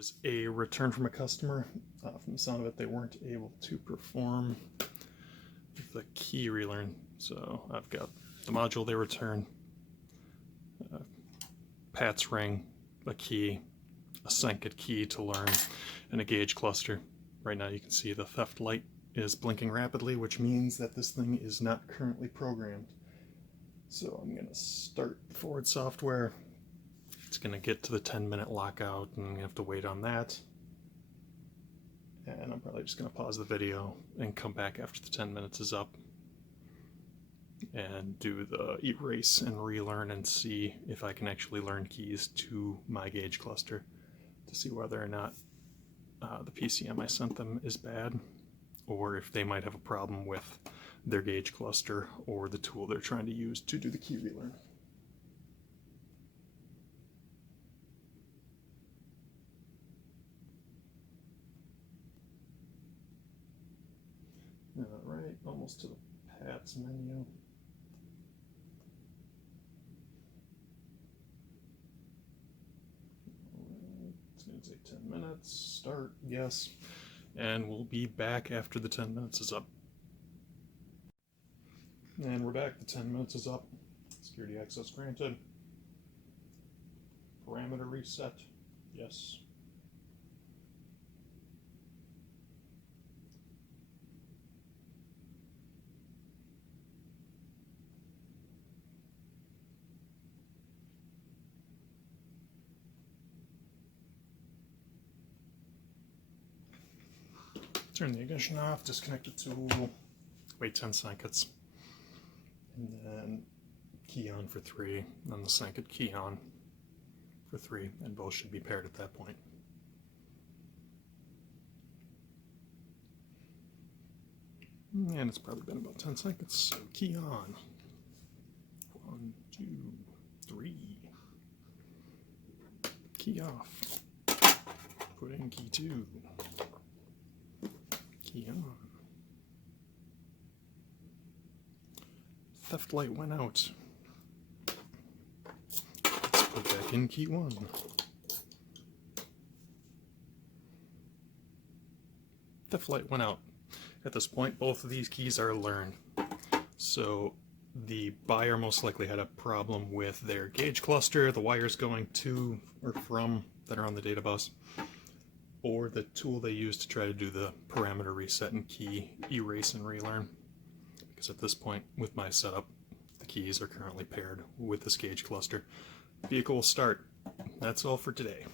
is a return from a customer. From the sound of it, they weren't able to perform the key relearn. So I've got the module they return, Pat's ring, a key, a Senkit key to learn, and a gauge cluster. Right now you can see the theft light is blinking rapidly, which means that this thing is not currently programmed. So I'm going to start forward software. It's going to get to the 10-minute lockout, and I'm going to have to wait on that. And I'm probably just going to pause the video and come back after the 10 minutes is up and do the erase and relearn and see if I can actually learn keys to my gauge cluster to see whether or not the PCM I sent them is bad, or if they might have a problem with their gauge cluster or the tool they're trying to use to do the key relearn. Alright, almost to the Pat's menu. It's going to take 10 minutes. Start, yes. And we'll be back after the 10 minutes is up. And we're back. The 10 minutes is up. Security access granted. Parameter reset, yes. Turn the ignition off, disconnect the tool, wait 10 seconds, and then key on for 3, and then the Senkit key on for 3, and both should be paired at that point. And it's probably been about 10 seconds, so key on. 1, 2, 3. Key off. Put in key 2. Key on. Theft light went out. Let's put back in key 1. Theft light went out. At this point, both of these keys are learned. So the buyer most likely had a problem with their gauge cluster, the wires going to or from that are on the data bus, or the tool they use to try to do the parameter reset and key erase and relearn. Because at this point, with my setup, the keys are currently paired with this gauge cluster. Vehicle will start. That's all for today.